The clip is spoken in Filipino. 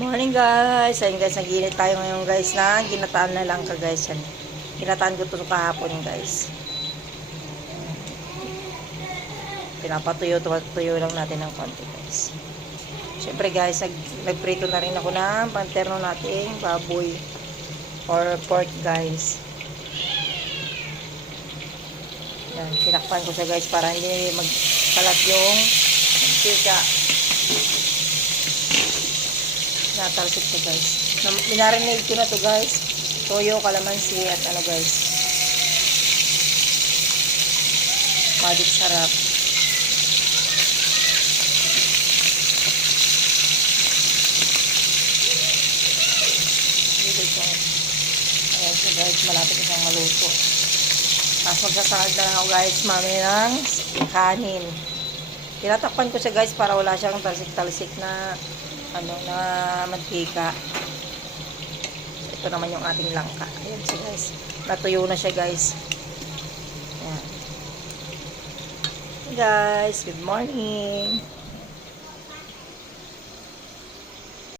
Morning guys! Ayun guys, naginit tayo ngayon guys na ginataan na lang ka guys. Yan. Ginataan ko ito kahapon guys. Pinapatuyo lang natin ng konti guys. Siyempre guys, nagprito na rin ako ng panterno nating baboy or pork guys. Yan, tinakpan ko siya guys para hindi magkalat yung mantika. Natalsik ko guys. Minarinate ko na to guys. Toyo, kalamansi at ano guys. Magic sarap. Dito ko. Ayan siya guys. Malapit na siyang maluto. Tapos magsasahag na lang ako guys. Mami ng kanin. Tinatakpan ko siya guys para wala siyang talsik-talsik na na mantika. Ito naman yung ating langka. Ayan siya guys. Natuyo na siya guys. Ayan. Hey guys, good morning.